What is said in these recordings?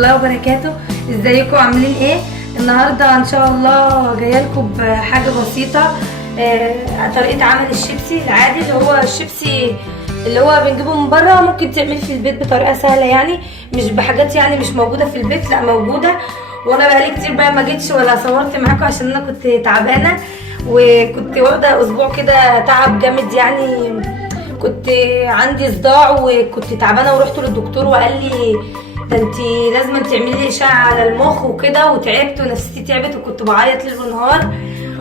الله وبركاته. ازيكم عاملين ايه؟ النهارده ان شاء الله جايه لكم بحاجه بسيطه، طريقه عمل الشيبسي العادي اللي هو الشيبسي اللي هو بنجيبه من بره. ممكن تعملي في البيت بطريقه سهله، يعني مش بحاجات يعني مش موجوده في البيت، لا موجوده. وانا بقالي كتير بقى ما جيتش ولا صورت معاكم عشان انا كنت تعبانه، وكنت واخده اسبوع كده تعب جامد، يعني كنت عندي صداع وكنت تعبانه ورحت للدكتور وقال لي ده انت لازم تعملي لي اشعه على المخ وكده، وتعبت ونفسيتي تعبت وكنت بعيط ليل ونهار،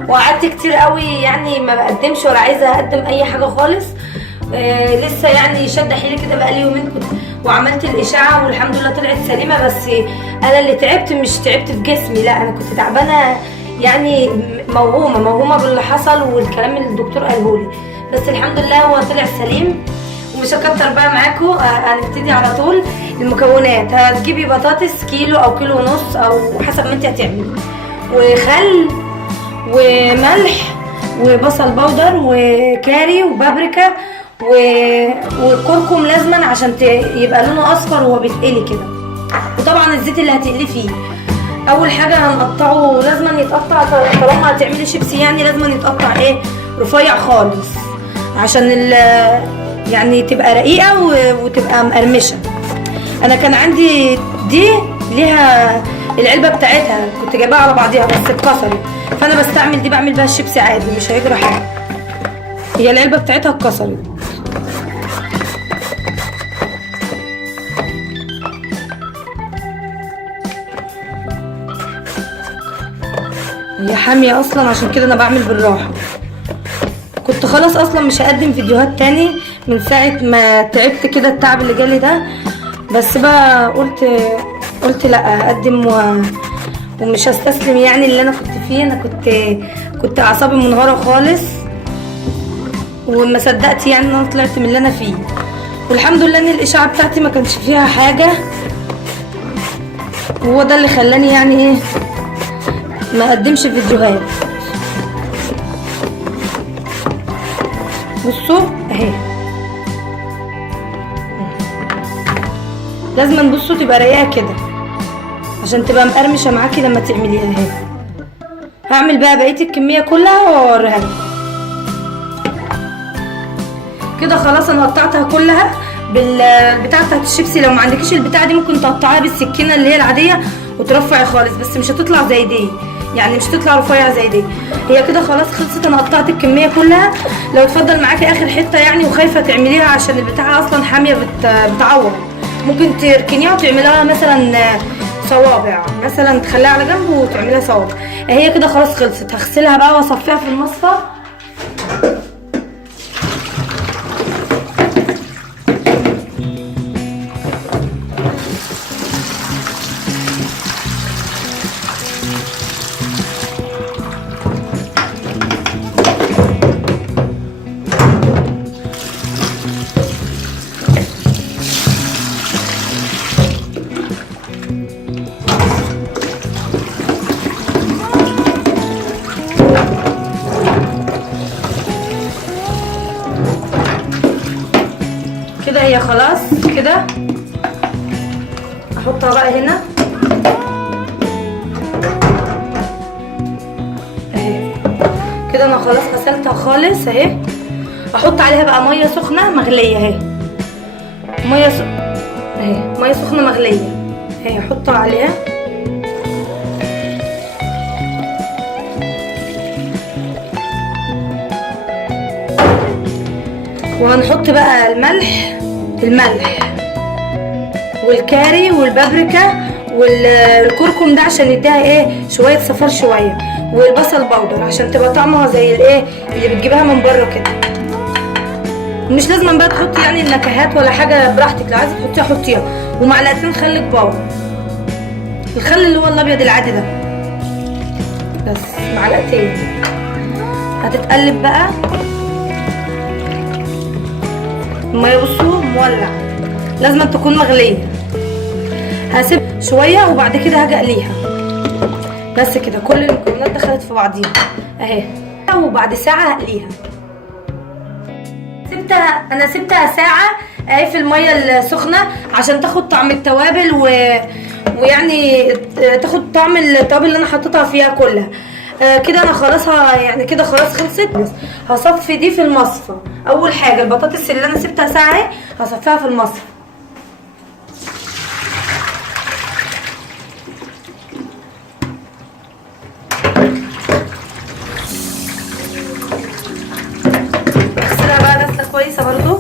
وقعدت كتير قوي يعني ما بقدمش ولا عايزه اقدم اي حاجه خالص. لسه يعني شد حيلي كده بقالي يومين كنت وعملت الاشعه والحمد لله طلعت سليمه، بس انا اللي تعبت مش تعبت في جسمي، لا انا كنت تعبانه يعني موهومه باللي حصل والكلام اللي الدكتور قاله لي، بس الحمد لله هو طلع سليم. ومش هكتر بقى معاكم، هنبتدي على طول. المكونات: هتجيبي بطاطس كيلو او كيلو ونص او حسب ما انت هتعملي، وخل وملح وبصل بودر وكاري وبابريكا وكركم لازما عشان يبقى لونه اصفر وهو بيتقلي كده، وطبعا الزيت اللي هتقلي فيه. اول حاجه هنقطعه، لازما يتقطع طالما هتعملي شيبسي، يعني لازما يتقطع ايه رفيع خالص عشان يعني تبقى رقيقه وتبقى مقرمشه. انا كان عندي دي ليها العلبه بتاعتها كنت جايباها على بعضيها بس اتكسرت، فانا بستعمل دي بعمل بيها الشيبسي عادي مش هيجرى حاجه. هي العلبه بتاعتها اتكسرت. هي حاميه اصلا عشان كده انا بعمل بالراحه. كنت خلاص اصلا مش هقدم فيديوهات تاني من ساعه ما تعبت كده التعب اللي جالي ده، بس بقى قلت لا هقدم ومش هستسلم يعني اللي انا كنت فيه. انا كنت اعصابي منهاره خالص وما صدقت يعني ان انا طلعت من اللي انا فيه، والحمد لله ان الاشعه بتاعتي ما كانش فيها حاجه، وهو ده اللي خلاني يعني ايه ما اقدمش فيديوهات. بصوا اهي، لازم بصوا تبقى رقيقه كده عشان تبقى مقرمشه معاكي لما تعمليها اهي. هعمل بقى بقيه الكميه كلها واوريها لكم. كده خلاص انا قطعتها كلها بالبتاعه بتاعت الشيبسي. لو ما عندكيش البتاعه دي ممكن تقطعيها بالسكينه اللي هي العاديه وترفعي خالص، بس مش هتطلع زي دي، يعني مش هتطلع رفيعه زي دي. هي كده خلاص خلصت، انا قطعت الكميه كلها. لو اتفضل معاكي اخر حته يعني وخايفه تعمليها عشان البتاعه اصلا حاميه بتعور، ممكن تركنيها وتعمليها مثلا صوابع، مثلا تخليها على جنب وتعمليها صوابع. هي كده خلاص خلصت. هغسلها بقى واصفيها في المصفى. كده هي خلاص كده. احطها بقى هنا اهي كده. انا خلاص غسلتها خالص اهي. احط عليها بقى ميه سخنه مغليه اهي، ميه سخنه مغليه اهي. احطها عليها وهنحط بقى الملح والكاري والبابريكا والكركم ده عشان يديها ايه شويه صفار شويه، والبصل بودر عشان تبقى طعمها زي الايه اللي بتجيبها من بره كده. مش لازم بقى تحطي يعني النكهات ولا حاجه، براحتك، لو عايزه تحطيها حطيها. ومعلقتين خل كبار، الخل اللي هو الابيض العادي ده، بس معلقتين. هتتقلب بقى الميه. بصوا مولع، لازم تكون مغليه. هسيب شويه وبعد كده هاجي اقليها. بس كده كل المكونات دخلت في بعضيها اهي، وبعد ساعه هقليها. سبتها ساعه اهي في الميه السخنه عشان تاخد طعم التوابل ويعني تاخد طعم التوابل اللي انا حطيتها فيها كلها. كده انا خلاص يعني كده خلاص خلصت. بس هصفي دي في المصفى. اول حاجه البطاطس اللي انا سبتها ساعه اهي هصفيها في المصفى. اغسلها بقى غسله كويسه برضو.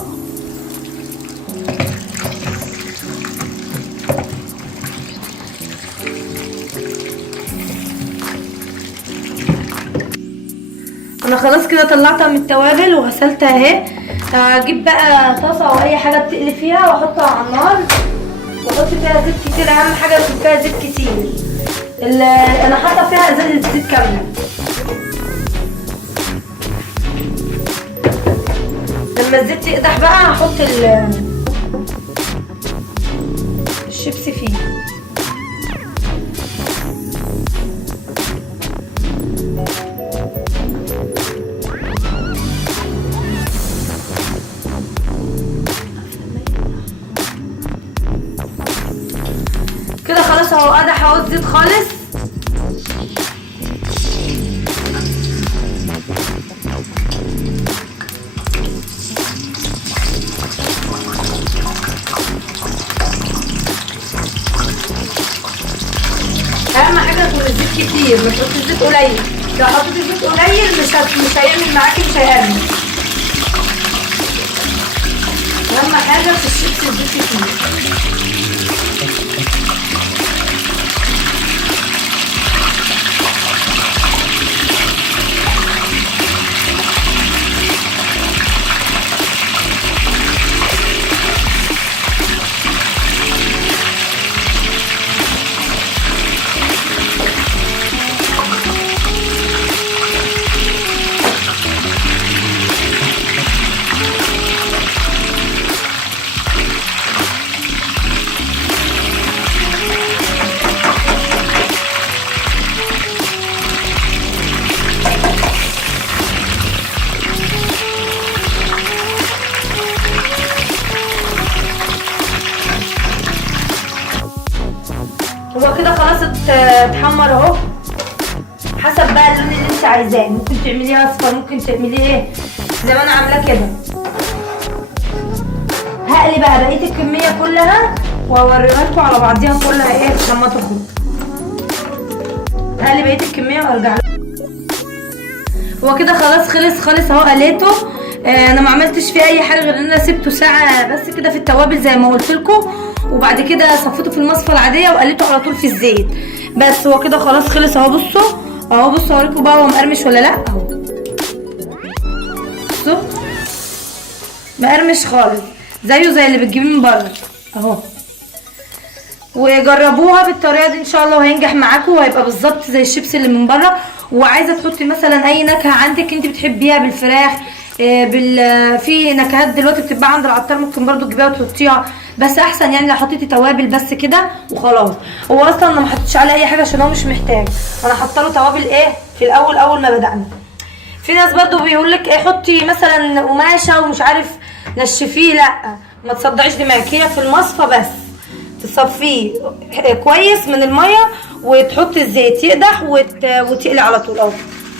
انا خلاص كده طلعتها من التوابل وغسلتها اهي. هجيب بقى طاسه او اي حاجه بتقلي فيها واحطها على النار واحط فيها زيت كتير. اهم حاجه يكون فيها زيت كتير. انا حاطه فيها ازازه زيت كامله. لما الزيت يقدح بقى هحط الشيبسي فيه. كده خلاص اهو قدح اهو الزيت خالص. اهم حاجه يكون الزيت كتير، ما تحطش الزيت قليل. لو حطيت الزيت قليل مش هيعمل معاكي، مش هيعمل. اهم حاجه في الشيبسي الزيت كتير. هو كده خلاص اتحمر اهو. حسب بقى اللون اللي انت عايزاه، ممكن تعمليه اصفر، ممكن تعمليه ايه زي ما انا عاملاه كده. هقلي بقى بقيه الكميه كلها واوريها لكم على بعضيها كلها ايه لما تخرج. هقلي بقيه الكميه وارجع لكم. هو كده خلاص خلص خالص اهو قليته. انا ما عملتش فيه اي حاجه غير ان انا سبته ساعه بس كده في التوابل زي ما قلت لكم، وبعد كده صفيته في المصفى العاديه وقليته على طول في الزيت. بس هو كده خلاص خلص اهو. بصوا اهو، بصوا اوريكم بقى هو مقرمش ولا لا اهو. بصوا مقرمش خالص زيه زي اللي بتجيبيه من بره اهو. وجربوها بالطريقه دي ان شاء الله وهينجح معاكم وهيبقى بالظبط زي الشيبسي اللي من بره. وعايزه تحطي مثلا اي نكهه عندك انت بتحبيها بالفراخ، في نكهات دلوقتي بتتباع عند العطار ممكن برضو تجيبيها وتحطيها، بس احسن يعني لو حطيتي توابل بس كده وخلاص. هو اصلا انا ما حطيتش عليه اي حاجه عشان هو مش محتاج. انا حاطه له توابل ايه في الاول اول ما بدأنا. في ناس برضو بيقول لك ايه حطي مثلا قماشه ومش عارف نشفيه. لا ما تصدعيش دماغك، هي في المصفى بس تصفيه كويس من الميه وتحطي الزيت يقدح وتقلي على طول اهو.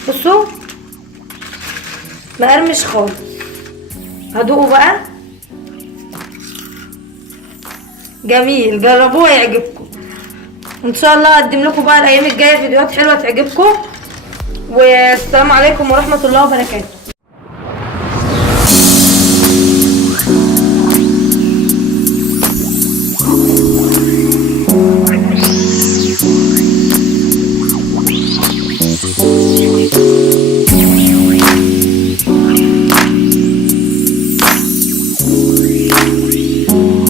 بصوا مقرمش خالص. هدوقوا بقى جميل، جربوه هيعجبكم ان شاء الله. اقدم لكم بقى الايام الجايه فيديوهات حلوه تعجبكم. والسلام عليكم ورحمه الله وبركاته.